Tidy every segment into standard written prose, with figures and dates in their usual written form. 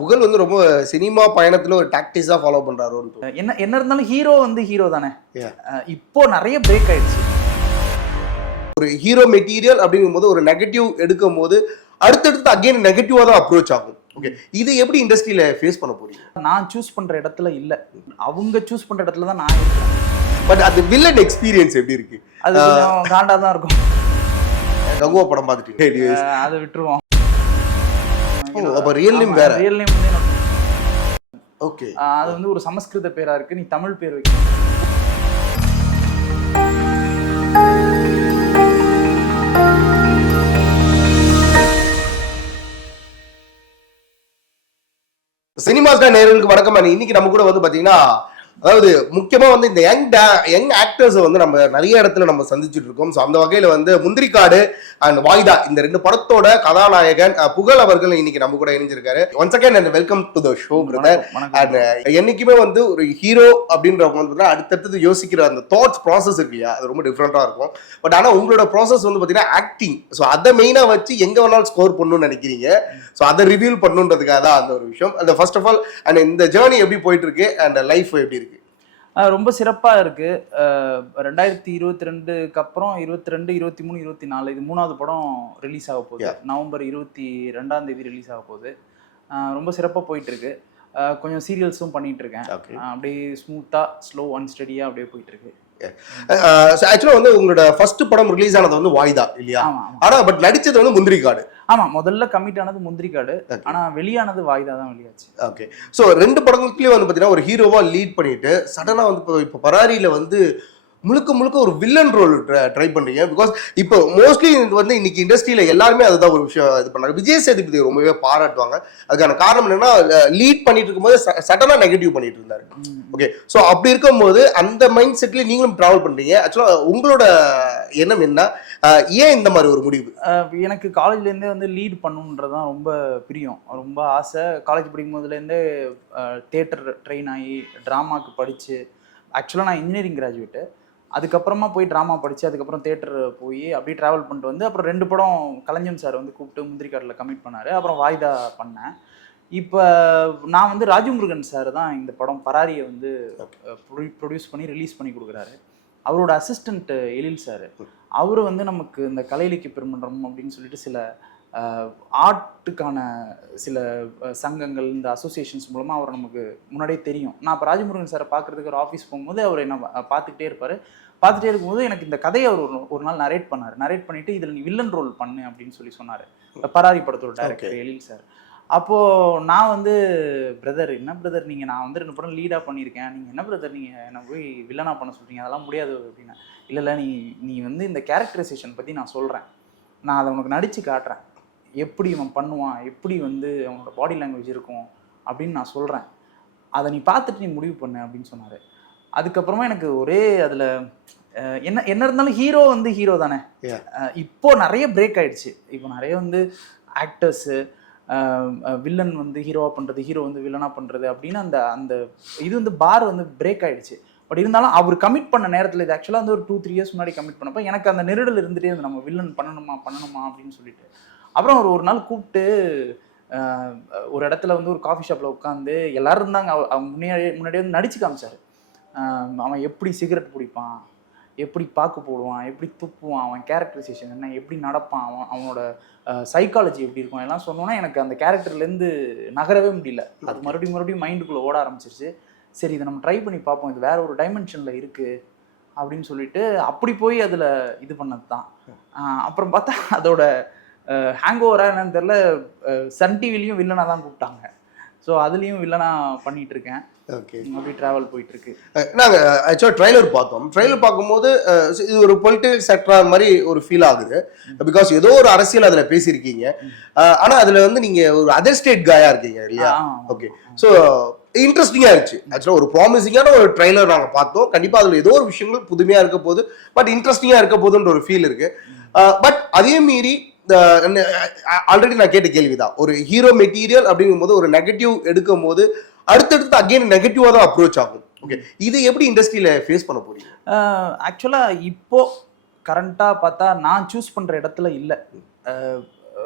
புகழ் வந்து ரொம்ப சினிமா பயணத்துல ஒரு டாக்டிஸா ஃபாலோ பண்றாரு. என்ன இருந்தாலும் ஹீரோ வந்து ஹீரோ தானே. Yeah. இப்போ நிறைய பிரேக் ஆயிடுச்சு. ஒரு ஹீரோ மெட்டீரியல் அப்படிங்கும்போது ஒரு நெகட்டிவ் எடுக்கும் போது அடுத்தடுத்து அகைன் நெகட்டிவா தான் அப்ரோச் ஆகும். ஓகே, இது எப்படி இண்டஸ்ட்ரியில ஃபேஸ் பண்ண போறீங்க? நான் சூஸ் பண்ற இடத்துல இல்ல, அவங்க சூஸ் பண்ற இடத்துல தான் நான் இருக்கேன். பட் அது வில்லன் எக்ஸ்பீரியன்ஸ் எப்படி இருக்கு? அது கொஞ்சம் காண்டா தான் இருக்கும். கங்குவா படம் பார்த்துட்டீங்க? அதை விட்டுருவோம். அப்ப ரியல் நேம் வேற. ரியல் நேம் வந்து ஓகே, அது வந்து ஒரு சமஸ்கிருத பேரா இருக்கு, நீ தமிழ் பேர் வைக்க. சினிமாஸ்டா நேயர்களுக்கு வணக்கம். இன்னைக்கு நம்ம கூட வந்து பாத்தீங்கன்னா, அதாவது முக்கியமா வந்து இந்த யங் ஆக்டர்ஸ் வந்து நம்ம நிறைய இடத்துல நம்ம சந்திச்சுட்டு இருக்கோம். ஸோ அந்த வகையில வந்து முந்திரிக்காடு அண்ட் வாய்தா இந்த ரெண்டு படத்தோட கதாநாயகன் புகழ் அவர்கள் இன்னைக்கு நம்ம கூட இணைஞ்சிருக்காரு. Once again and welcome to the show brother. And என்னைக்குமே வந்து ஒரு ஹீரோ அப்படின்றவங்க வந்து அடுத்தடுத்து யோசிக்கிற அந்த தாட்ஸ் ப்ராசஸ் இருக்கு இல்லையா, அது ரொம்ப டிஃப்ரெண்டா இருக்கும். பட் ஆனா உங்களோட ப்ராசஸ் வந்து பாத்தீங்கன்னா ஆக்டிங். ஸோ அதை மெயினா வச்சு எங்க வேணாலும் ஸ்கோர் பண்ணணும்னு நினைக்கிறீங்க. ஸோ அதை ரிவீல் பண்ணுன்றதுக்காக தான் அந்த ஒரு விஷயம். அந்த ஃபர்ஸ்ட் ஆஃப் ஆல் அண்ட் இந்த ஜேர்னி எப்படி போயிட்டு இருக்கு அண்ட் லைஃப் எப்படி இருக்கு? ரொம்ப சிறப்பாக இருக்கு. 2022க்கு அப்புறம் 22, 23, 24 இது 3வது படம் ரிலீஸ் ஆக போகுது. நவம்பர் 22 ரிலீஸ் ஆக போகுது. ரொம்ப சிறப்பாக போயிட்டு இருக்கு. கொஞ்சம் சீரியல்ஸும் பண்ணிட்டு இருக்கேன். அப்படியே ஸ்மூத்தா ஸ்லோ அண்ட் ஸ்டடியா அப்படியே போயிட்டு இருக்கு. ஆக்சுவலா வந்து உங்களோட ஃபர்ஸ்ட் படம் ரிலீஸ் ஆனது வந்து வாய்தா இல்லையா? ஆனா பட் நடிச்சது வந்து முந்திரிக்காடு. ஆமா, முதல்ல கமிட் ஆனது முந்திரிக்காடு, ஆனா வெளியானது வாய்தா தான் வெளியாச்சு. ஓகே, சோ ரெண்டு படங்களுக்குலயும் வந்து பாத்தீங்கன்னா ஒரு ஹீரோவா லீட் பண்ணிட்டு சடனா வந்து இப்போ பராரியில வந்து முழுக்க முழுக்க ஒரு வில்லன் ரோல் ட்ரை பண்றீங்க. பிகாஸ் இப்போ மோஸ்ட்லி வந்து இன்னைக்கு இண்டஸ்ட்ரியில எல்லாருமே அதுதான் ஒரு விஷயம் இது பண்ணாங்க. விஜய் சேதுபதி ரொம்பவே பாராட்டுவாங்க. அதுக்கான காரணம் என்னன்னா, லீட் பண்ணிட்டு இருக்கும்போது சடனா நெகட்டிவ் பண்ணிட்டு இருந்தாரு. ஓகே, ஸோ அப்படி இருக்கும்போது அந்த மைண்ட் செட்ல நீங்களும் டிராவல் பண்றீங்க. ஆக்சுவலா உங்களோட எண்ணம் என்ன, ஏன் இந்த மாதிரி ஒரு முடிவு? எனக்கு காலேஜ்லேருந்தே வந்து லீட் பண்ணணுன்றதான் ரொம்ப பிரியம், ரொம்ப ஆசை. காலேஜ் படிக்கும் போதுலேருந்தே தியேட்டர் ட்ரெயின் ஆகி ட்ராமாக்கு படித்து, ஆக்சுவலாக நான் இன்ஜினியரிங் கிராஜுவேட்டு. அதுக்கப்புறமா போய் ட்ராமா படித்து அதுக்கப்புறம் தியேட்டர் போய் அப்படியே ட்ராவல் பண்ணிட்டு வந்து அப்புறம் 2 படம் கலைஞன் சார் வந்து கூப்பிட்டு முந்திரிக்காட்டில் கமிட் பண்ணார். அப்புறம் வாய்தா பண்ணேன். இப்போ நான் வந்து ராஜமுருகன் சார் தான் இந்த படம் பராரியை வந்து ப்ரொடியூஸ் பண்ணி ரிலீஸ் பண்ணி கொடுக்குறாரு. அவரோட அசிஸ்டண்ட் எழில் சார், அவரு வந்து நமக்கு இந்த கலை இலக்கிய பெருமன்றம் அப்படின்னு சொல்லிட்டு சில ஆர்ட்டுக்கான சில சங்கங்கள், இந்த அசோசியேஷன்ஸ் மூலமாக அவர் நமக்கு முன்னாடியே தெரியும். நான் இப்போ ராஜமுருகன் சாரை பார்க்குறதுக்கு ஒரு ஆஃபீஸ் போகும்போது அவர் என்ன பார்த்துக்கிட்டே இருப்பார். பார்த்துட்டே இருக்கும்போது எனக்கு இந்த கதையை அவர் ஒரு நாள் நரேட் பண்ணார். நரேட் பண்ணிவிட்டு இதில் நீ வில்லன் ரோல் பண்ணு அப்படின்னு சொன்னார். பராரி படத்தோட டைரக்டர் எழில் சார். அப்போது நான் வந்து பிரதர், என்ன பிரதர் நீங்கள், நான் வந்து 2 படம் லீடாக பண்ணியிருக்கேன், நீங்கள் என்ன பிரதர் நீங்கள் என்னை போய் வில்லனாக பண்ண சொல்கிறீங்க, அதெல்லாம் முடியாது அப்படின்னா. இல்லை நீ வந்து இந்த கேரக்டரைசேஷன் பற்றி நான் சொல்கிறேன், நான் அதை உனக்கு நடித்து காட்டுறேன், எப்படி இவன் பண்ணுவான், எப்படி வந்து அவனோட பாடி லாங்குவேஜ் இருக்கும் அப்படின்னு நான் சொல்கிறேன், அதை நீ பார்த்துட்டு நீ முடிவு பண்ணு அப்படின்னு சொன்னார். அதுக்கப்புறமா எனக்கு ஒரே அதில் என்ன இருந்தாலும் ஹீரோ வந்து ஹீரோ தானே. இப்போ நிறைய பிரேக் ஆயிடுச்சு. இப்போ நிறைய வந்து ஆக்டர்ஸு வில்லன் வந்து ஹீரோவாக பண்ணுறது, ஹீரோ வந்து வில்லனாக பண்ணுறது அப்படின்னு அந்த இது வந்து பார் வந்து பிரேக் ஆகிடுச்சு. பட் இருந்தாலும் அவர் கமிட் பண்ண நேரத்தில், இது ஆக்சுவலாக வந்து ஒரு 2-3 இயர்ஸ் முன்னாடி கமிட் பண்ணப்போ எனக்கு அந்த நெருடல் இருந்துகிட்டே இருந்து, நம்ம வில்லன் பண்ணணுமா அப்படின்னு சொல்லிட்டு. அப்புறம் அவர் ஒரு நாள் கூப்பிட்டு ஒரு இடத்துல வந்து ஒரு காஃபி ஷாப்பில் உட்காந்து எல்லோரும் இருந்தாங்க. அவங்க முன்னாடியே வந்து நடிச்சு காமிச்சார். அவன் எப்படி சிகரெட் பிடிப்பான், எப்படி பாக்கு போடுவான், எப்படி துப்புவான், அவன் கேரக்டரைசேஷன் என்ன, எப்படி நடப்பான், அவனோட சைக்காலஜி எப்படி இருக்கும், எல்லாம் சொன்னோன்னா எனக்கு அந்த கேரக்டர்லேருந்து நகரவே முடியல. அது மறுபடியும் மைண்டுக்குள்ளே ஓட ஆரம்பிச்சிருச்சு. சரி, இதை நம்ம ட்ரை பண்ணி பார்ப்போம், இது வேற ஒரு டைமென்ஷனில் இருக்குது அப்படின்னு சொல்லிட்டு அப்படி போய் அதில் இது பண்ணது தான். அப்புறம் பார்த்தா அதோட ஹேங் ஓவரா என்னன்னு தெரியல, சன் டிவிலையும் வில்லனாக தான் கூப்பிட்டாங்க. ஸோ அதுலேயும் வில்லனாக பண்ணிகிட்டு இருக்கேன். ஓகே, அப்படி ட்ராவல் போயிட்டு இருக்கு. நாங்கள் ஆக்சுவலாக ட்ரெய்லர் பார்த்தோம். ட்ரெய்லர் பார்க்கும்போது இது ஒரு பொலிட்டிக்கல் செக்டர் மாதிரி ஒரு ஃபீல் ஆகுது. பிகாஸ் ஏதோ ஒரு அரசியல் அதில் பேசியிருக்கீங்க. ஆனால் அதில் வந்து நீங்கள் ஒரு அதர் ஸ்டேட் காயா இருக்கீங்க இல்லையா? ஓகே, ஸோ இன்ட்ரெஸ்டிங்காக இருந்துச்சு. ஆக்சுவலாக ஒரு ப்ராமிசிங்கான ஒரு ட்ரெய்லர் நாங்கள் பார்த்தோம். கண்டிப்பாக அதில் ஏதோ ஒரு விஷயங்கள் புதுமையாக இருக்க போகுது, பட் இன்ட்ரெஸ்டிங்காக இருக்க போகுதுன்ற ஒரு ஃபீல் இருக்கு. பட் அதே மீறி ஆல்ரெடி நான் கேட்ட கேள்விதான், ஒரு ஹீரோ மெட்டீரியல் அப்படிங்கும்போது ஒரு நெகட்டிவ் எடுக்கும் போது அடுத்தடுத்து அகைன் நெகட்டிவா தான் அப்ரோச் ஆகும். ஓகே, இது எப்படி இண்டஸ்ட்ரியில ஃபேஸ் பண்ண போறீங்க? ஆக்சுவலா இப்போ கரண்டா பார்த்தா நான் சூஸ் பண்ற இடத்துல இல்லை.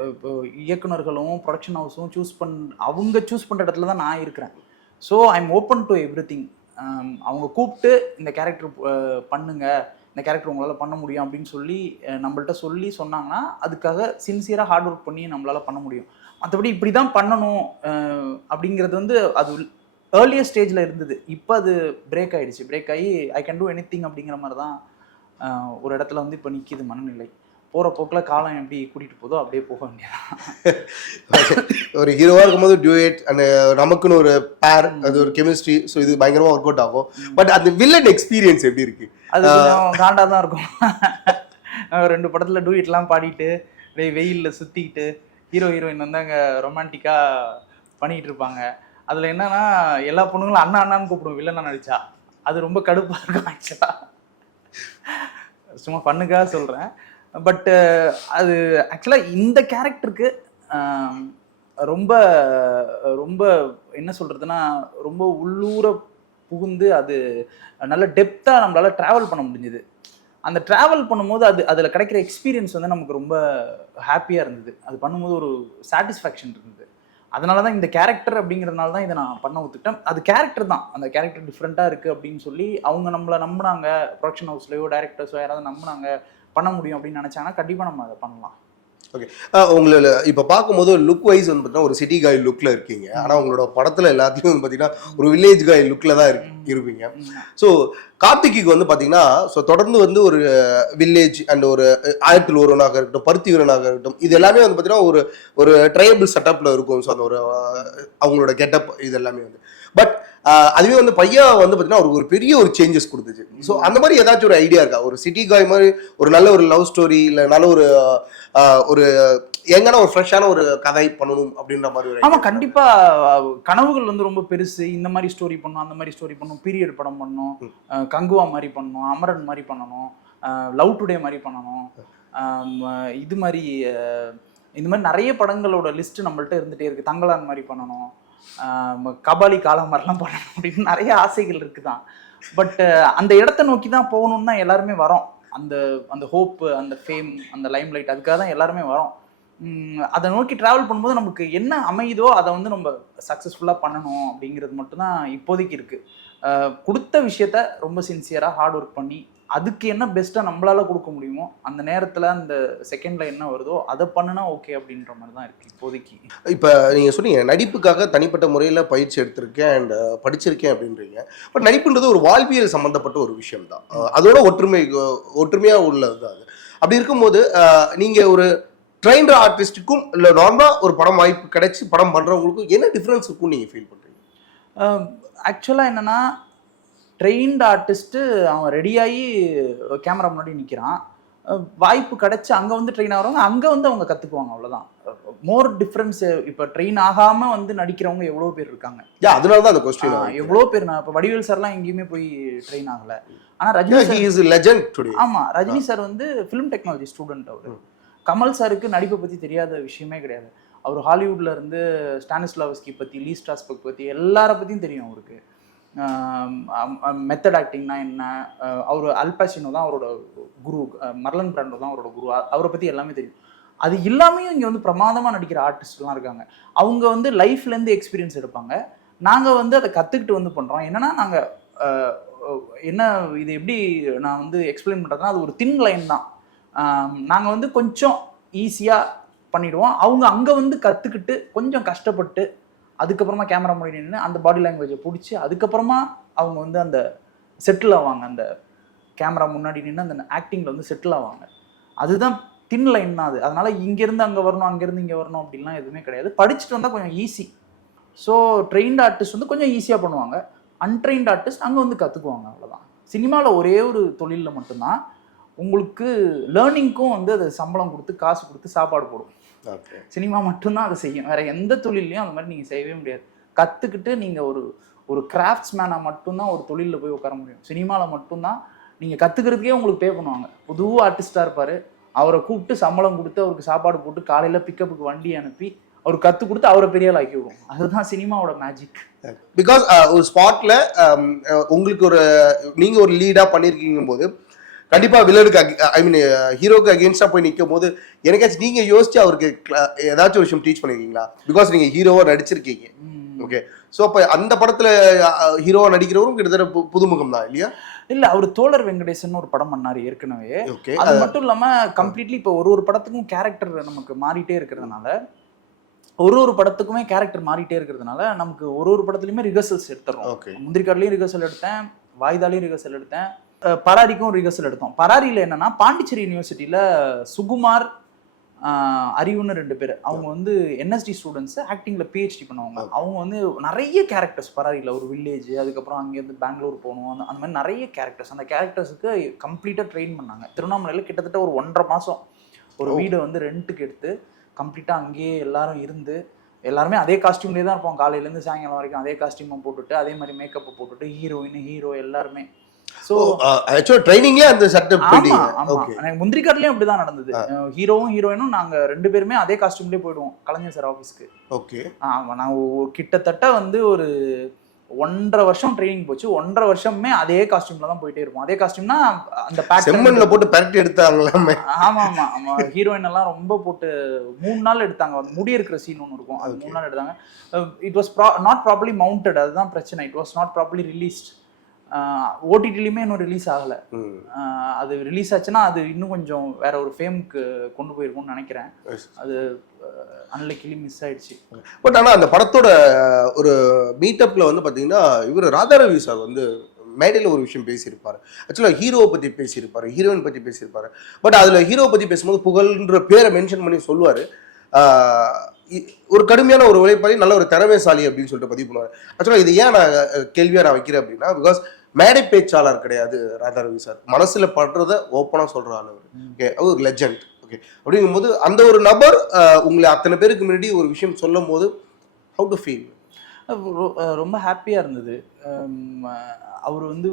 இப்போ இயக்குனர்களும் ப்ரொடக்ஷன் ஹவுஸும் அவங்க சூஸ் பண்ணுற இடத்துல தான் நான் இருக்கிறேன். So I'm open to every thing. அவங்க கூப்பிட்டு இந்த கேரக்டர் பண்ணுங்க, இந்த கேரக்டர் உங்களால் பண்ண முடியும் அப்படின்னு சொல்லி நம்மள்ட்ட சொன்னாங்கன்னா அதுக்காக சின்சியராக ஹார்ட் ஒர்க் பண்ணி நம்மளால் பண்ண முடியும். மற்றபடி இப்படி தான் பண்ணணும் அப்படிங்கிறது வந்து அது ஏர்லியர் ஸ்டேஜில் இருந்தது. இப்போ அது பிரேக் ஆகிடுச்சு. பிரேக் ஆகி I can do any thing அப்படிங்கிற மாதிரி தான் ஒரு இடத்துல வந்து இப்போ நிற்கிது மனநிலை. போகிற போக்கில் காலம் எப்படி கூட்டிகிட்டு போதோ அப்படியே போக வேண்டியதான். ஒரு ஹீரோவாக இருக்கும்போது டியூயட் அண்ட் நமக்குன்னு ஒரு பேர், அது ஒரு கெமிஸ்ட்ரி, ஸோ இது பயங்கரமாக ஒர்க் அவுட் ஆகும். பட் அந்த வில்லன் எக்ஸ்பீரியன்ஸ் எப்படி இருக்கு? அது கொஞ்சம் காண்டாக தான் இருக்கும். 2 படத்தில் டூயட்லாம் பாடிட்டு வெயிலில் சுற்றிக்கிட்டு ஹீரோயின் வந்து அங்கே ரொமான்டிக்காக பண்ணிக்கிட்டு இருப்பாங்க. அதில் என்னன்னா எல்லா பொண்ணுங்களும் அண்ணா அண்ணான்னு கூப்பிடுவோம் வில்லனா நடிச்சா. அது ரொம்ப கடுப்பாக இருக்கும் ஆக்சுவலாக. சும்மா பண்ணுக்காக சொல்கிறேன். பட்டு அது ஆக்சுவலாக இந்த கேரக்டருக்கு ரொம்ப ரொம்ப என்ன சொல்கிறதுனா ரொம்ப உள்ளூர புகுந்து அது நல்ல டெப்த்தாக நம்மளால் ட்ராவல் பண்ண முடிஞ்சுது. அந்த ட்ராவல் பண்ணும்போது அதில் கிடைக்கிற எக்ஸ்பீரியன்ஸ் வந்து நமக்கு ரொம்ப ஹாப்பியாக இருந்தது. அது பண்ணும்போது ஒரு சாட்டிஸ்ஃபேக்ஷன் இருந்தது. அதனால தான் இந்த கேரக்டர் அப்படிங்கிறதுனால தான் இதை நான் பண்ண ஒத்துக்கிட்டேன். அது கேரக்டர் தான், அந்த கேரக்டர் டிஃப்ரெண்ட்டாக இருக்குது அப்படின்னு சொல்லி அவங்க நம்மளை நம்பினாங்க. ப்ரொடக்ஷன் ஹவுஸ்லையோ டைரக்டர்ஸோ யாராவது நம்பினாங்க பண்ண முடியும் அப்படின்னு நினச்சாங்கன்னா கண்டிப்பாக நம்ம அதை பண்ணலாம். ஓகே, உங்களோட இப்போ பார்க்கும்போது லுக் வைஸ் வந்து பார்த்தீங்கன்னா ஒரு சிட்டி காய் லுக்கில் இருக்கீங்க. ஆனால் உங்களோட படத்தில் எல்லாத்துலேயும் வந்து பார்த்தீங்கன்னா ஒரு வில்லேஜ் காய் லுக்கில் தான் இருப்பீங்க. ஸோ கார்த்திக்கு வந்து பார்த்தீங்கன்னா ஸோ தொடர்ந்து வந்து ஒரு வில்லேஜ் அண்ட் ஒரு ஆயத்தில் ஒருவனாக இருக்கட்டும், பருத்தி வீரனாக இருக்கட்டும், இது எல்லாமே வந்து பார்த்தீங்கன்னா ஒரு ட்ரையபிள் செட்டப்பில் இருக்கும். ஸோ அந்த ஒரு அவங்களோட கெட்டப் இது எல்லாமே வந்து பட் அதுவே வந்து பையா வந்து பார்த்தீங்கன்னா ஒரு பெரிய ஒரு சேஞ்சஸ் கொடுத்துச்சு. ஸோ அந்த மாதிரி ஏதாச்சும் ஒரு ஐடியா இருக்கா? ஒரு சிட்டி காய் மாதிரி ஒரு நல்ல ஒரு லவ் ஸ்டோரி இல்லை நல்ல ஒரு எங்கன்னா ஒரு ஃப்ரெஷ்ஷான ஒரு கதை பண்ணணும் அப்படின்ற மாதிரி? ஆமாம், கண்டிப்பாக கனவுகள் வந்து ரொம்ப பெருசு. இந்த மாதிரி ஸ்டோரி பண்ணணும், அந்த மாதிரி ஸ்டோரி பண்ணணும், பீரியட் படம் பண்ணணும், கங்குவா மாதிரி பண்ணணும், அமரன் மாதிரி பண்ணணும், லவ் டுடே மாதிரி பண்ணணும், இது மாதிரி இந்த மாதிரி நிறைய படங்களோட லிஸ்ட்டு நம்மள்ட்ட இருந்துகிட்டே இருக்குது. தங்கலான் மாதிரி பண்ணணும், கபாலி காலம் மாதிரிலாம் பண்ணணும் அப்படின்னு நிறைய ஆசைகள் இருக்குதான். பட் அந்த இடத்த நோக்கி தான் போகணுன்னு தான் எல்லாருமே வரோம். அந்த ஹோப்பு, அந்த ஃபேம், அந்த லைம் லைட், அதுக்காக தான் எல்லாருமே வரோம். அதை நோக்கி ட்ராவல் பண்ணும்போது நமக்கு என்ன அமையுதோ அதை வந்து நம்ம சக்ஸஸ்ஃபுல்லாக பண்ணணும் அப்படிங்கிறது மட்டும்தான் இப்போதைக்கு இருக்குது. கொடுத்த விஷயத்த ரொம்ப சின்சியராக ஹார்ட் ஒர்க் பண்ணி அதுக்கு என்ன பெஸ்ட்டாக நம்மளால கொடுக்க முடியுமோ அந்த நேரத்தில் அந்த செகண்ட்ல என்ன வருதோ அதை பண்ணுனா ஓகே அப்படின்ற மாதிரி தான் இருக்குது இப்போதைக்கு. இப்போ நீங்கள் சொன்னீங்க நடிப்புக்காக தனிப்பட்ட முறையில் பயிற்சி எடுத்திருக்கேன் அண்ட் படிச்சிருக்கேன் அப்படின்றீங்க. பட் நடிப்புன்றது ஒரு வாழ்வியல் சம்மந்தப்பட்ட ஒரு விஷயம் தான். அதோட ஒற்றுமையாக உள்ளது தான் அது. அப்படி இருக்கும்போது நீங்கள் ஒரு ட்ரெயின்டு ஆர்டிஸ்ட்டுக்கும் இல்லை நார்மலாக ஒரு படம் வாய்ப்பு கிடைச்சி படம் பண்ணுறவங்களுக்கும் என்ன டிஃப்ரென்ஸ் இருக்கும்னு நீங்கள் ஃபீல் பண்ணுறீங்க? ஆக்சுவலாக என்னென்னா ட்ரெயின்டு ஆர்டிஸ்ட்டு அவன் ரெடியாகி கேமரா முன்னாடி நிற்கிறான். வாய்ப்பு கிடைச்சி அங்கே வந்து ட்ரெயின் ஆகிறவங்க அங்கே வந்து அவங்க கற்றுக்குவாங்க, அவ்வளோதான். மோர் டிஃப்ரென்ஸ். இப்போ ட்ரெயின் ஆகாமல் வந்து நடிக்கிறவங்க எவ்வளோ பேர் இருக்காங்க. அதனால தான் அந்த கொஸ்டின். எவ்வளோ பேர். நான் இப்போ வடிவேல் சார்லாம் எங்கேயுமே போய் ட்ரெயின் ஆகலை. ஆனால் ரஜினி ஆமாம், ரஜினி சார் வந்து ஃபிலிம் டெக்னாலஜி ஸ்டூடெண்ட். அவர் கமல் சாருக்கு நடிப்பை பற்றி தெரியாத விஷயமே கிடையாது. அவர் ஹாலிவுட்ல இருந்து ஸ்டானிஸ்லாவஸ்கி பற்றி, லீ ஸ்ட்ராஸ்பர்க் பற்றி எல்லாரை பற்றியும் தெரியும் அவருக்கு. மெத்தட் ஆக்டிங்னா என்ன, அவர் அல்பாசினோ தான் அவரோட குரு, மர்லன் பிராண்டோ தான் அவரோட குரு, அவரை பற்றி எல்லாமே தெரியும். அது இல்லாமையும் இங்கே வந்து பிரமாதமாக நடிக்கிற ஆர்டிஸ்ட்லாம் இருக்காங்க. அவங்க வந்து லைஃப்லேருந்து எக்ஸ்பீரியன்ஸ் எடுப்பாங்க. நாங்கள் வந்து அதை கற்றுக்கிட்டு வந்து பண்ணுறோம். என்னென்னா நாங்கள் என்ன இது எப்படி நான் வந்து எக்ஸ்பிளைன் பண்ணுறதுனா அது ஒரு தின் லைன் தான். நாங்கள் வந்து கொஞ்சம் ஈஸியாக பண்ணிவிடுவோம். அவங்க அங்கே வந்து கற்றுக்கிட்டு கொஞ்சம் கஷ்டப்பட்டு அதுக்கப்புறமா கேமரா முன்னாடி நின்று அந்த பாடி லாங்குவேஜை பிடிச்சி அதுக்கப்புறமா அவங்க வந்து அந்த செட்டில் ஆவாங்க. அந்த கேமரா முன்னாடி நின்று அந்த ஆக்டிங்கில் வந்து செட்டில் ஆவாங்க. அதுதான் தின் லைன் தான் அது. அதனால் இங்கேருந்து அங்கே வரணும், அங்கேருந்து இங்கே வரணும் அப்படின்லாம் எதுவுமே கிடையாது. படிச்சுட்டு வந்தால் கொஞ்சம் ஈஸி. ஸோ ட்ரெயின்டு ஆர்டிஸ்ட் வந்து கொஞ்சம் ஈஸியாக பண்ணுவாங்க. அன்ட்ரெயின்டு ஆர்டிஸ்ட் அங்கே வந்து கற்றுக்குவாங்க, அவ்வளோதான். சினிமாவில் ஒரே ஒரு தொழிலில் மட்டும்தான் உங்களுக்கு லேர்னிங்க்கும் வந்து அது சம்பளம் கொடுத்து காசு கொடுத்து சாப்பாடு போடும். சினிமா மட்டும்தான் அதை செய்யும். வேற எந்த தொழிலையும் அந்த மாதிரி நீங்கள் செய்யவே முடியாது. கற்றுக்கிட்டு நீங்கள் ஒரு கிராஃப்ட்ஸ்மேனாக மட்டும்தான் ஒரு தொழிலில் போய் உட்கார முடியும். சினிமாவில் மட்டும்தான் நீங்கள் கற்றுக்கிறதுக்கே உங்களுக்கு பே பண்ணுவாங்க. புது ஆர்டிஸ்டாக இருப்பார், அவரை கூப்பிட்டு சம்பளம் கொடுத்து அவருக்கு சாப்பாடு போட்டு காலையில் பிக்கப்புக்கு வண்டி அனுப்பி அவர் கற்றுக் கொடுத்து அவரை பெரிய ஆக்கி விடுவோம். அதுதான் சினிமாவோட மேஜிக். பிகாஸ் ஒரு ஸ்பாட்டில் உங்களுக்கு நீங்கள் ஒரு லீடாக பண்ணியிருக்கீங்க போது கண்டிப்பா வில்லனுக்கு ஐ மீன் ஹீரோக்கு அகேன்ஸ்டா போய் நிற்கும் போது எனக்காச்சும் நீங்க யோசிச்சு அவருக்கு ஏதாச்சும் ஒரு விஷயம் டீச் பண்ணிருக்கீங்களா? பிகாஸ் நீங்க ஹீரோவா நடிச்சிருக்கீங்க. ஓகே, சோ அப்ப அந்த படத்துல ஹீரோவா நடிக்கிறவரும் கிட்டத்தட்ட புதுமுகம் தான் இல்லையா? இல்ல, அவர் தோழர் வெங்கடேசன் ஒரு படம் பண்ணாரு ஏற்கனவே. ஓகே, அது மட்டும் இல்லாம கம்ப்ளீட்லி இப்போ ஒரு படத்துக்கும் கேரக்டர் நமக்கு மாறிட்டே இருக்கிறதுனால, ஒரு படத்துக்குமே கேரக்டர் மாறிட்டே இருக்கிறதுனால நமக்கு ஒரு படத்துலயுமே ரிஹர்சல்ஸ் எடுத்துறோம். ஓகே, முந்திரிக்காடுலயும் ரிஹர்சல் எடுத்தேன், வாய்தாலையும் ரிஹர்சல் எடுத்தேன், பராரிக்கும் ரிஹர்சல் எடுத்தோம். பராரியில என்னன்னா பாண்டிச்சேரி யூனிவர்சிட்டியில சுகுமார், அறிவுன்னு 2 பேர், அவங்க வந்து என்எஸ்டி ஸ்டூடெண்ட்ஸ், ஆக்டிங்ல பிஹெச்டி பண்ணுவாங்க. அவங்க வந்து நிறைய கேரக்டர்ஸ் பராரியில், ஒரு வில்லேஜ், அதுக்கப்புறம் அங்கேருந்து பெங்களூர் போகணும், அந்த மாதிரி நிறைய கேரக்டர்ஸ். அந்த கேரக்டர்ஸுக்கு கம்ப்ளீட்டாக ட்ரெயின் பண்ணாங்க. திருவண்ணாமலையில் கிட்டத்தட்ட ஒரு 1.5 மாதம் ஒரு வீடை வந்து ரெண்ட்டுக்கு எடுத்து கம்ப்ளீட்டாக அங்கேயே எல்லாரும் இருந்து, எல்லாருமே அதே காஸ்டியூம்லேயே தான் இருப்போம். காலையிலேருந்து சாயங்காலம் வரைக்கும் அதே காஸ்டியூமை போட்டுட்டு, அதே மாதிரி மேக்கப்பை போட்டுட்டு, ஹீரோயின் ஹீரோ எல்லாருமே. ஸோ ஆக்சுவலா ட்ரைனிங்லே அந்த செட்டப் போயிட்டீங்க. ஓகே, எனக்கு முந்திரிக்காடுலயும் அப்படிதான் நடந்தது. ஹீரோவும் ஹீரோயினும் நாங்க 2 பேருமே அதே காஸ்டியூம்லயே போயிடுவோம் கலைஞர் சார் ஆஃபீஸ்க்கு. ஓகே, நான் கிட்டத்தட்ட வந்து ஒரு 1.5 வருஷம் ட்ரைனிங் போச்சு. 1.5 வருஷமே அதே காஸ்டியூம்ல தான் போயிட்டே இருப்போம். அதே காஸ்டியூம்னா அந்த செம்மண்ல போட்டு பரட்டி எடுத்தாங்களாமே. ஆமா ஆமா ஆமா, ஹீரோயின் எல்லாம் ரொம்ப போட்டு 3 நாள் எடுத்தாங்க. முடி இருக்கிற சீன் ஒன்று இருக்கும், அது 3 நாள் எடுத்தாங்க. It was not properly mounted, அதுதான் பிரச்சனை. It was not properly released. ஓடிடிலையுமே இன்னும் ரிலீஸ் ஆகலை. அது ரிலீஸ் ஆச்சுன்னா அது இன்னும் கொஞ்சம் வேற ஒரு ஃபேமுக்கு கொண்டு போயிருக்கும்னு நினைக்கிறேன். அது அன்லக்கிலி மிஸ் ஆயிடுச்சு. பட் ஆனால் அந்த படத்தோட ஒரு மீட்டப்ல வந்து பார்த்தீங்கன்னா இவர் ராதாரவி சார் வந்து மேடையில் ஒரு விஷயம் பேசியிருப்பாரு. ஆக்சுவலாக ஹீரோவை பற்றி பேசியிருப்பாரு, ஹீரோயின் பற்றி பேசியிருப்பாரு. பட் அதில் ஹீரோவை பற்றி பேசும்போது புகழ்ன்ற பேரை மென்ஷன் பண்ணி சொல்லுவார். ஒரு கடுமையான ஒரு உழைப்பாளி, நல்ல ஒரு திறமைசாலி அப்படின்னு சொல்லிட்டு பதிவு பண்ணுவார். ஆக்சுவலாக இது ஏன் நான் கேள்வியாக நான் வைக்கிறேன் அப்படின்னா, பிகாஸ் மேடை பேச்சாளர் கிடையாது ராதாரவி சார். மனசுல படுறத ஓப்பனா சொல்ற ஆள் அவர். ஓகே, அவர் ஒரு லெஜண்ட். ஓகே, அப்படிங்கும்போது அந்த ஒரு நபர் உங்களை அத்தனை பேருக்கு முன்னாடி ஒரு விஷயம் சொல்லும் போது ஹவு டு ஃபீல்? ரொம்ப ஹாப்பியா இருந்தது. அவர் வந்து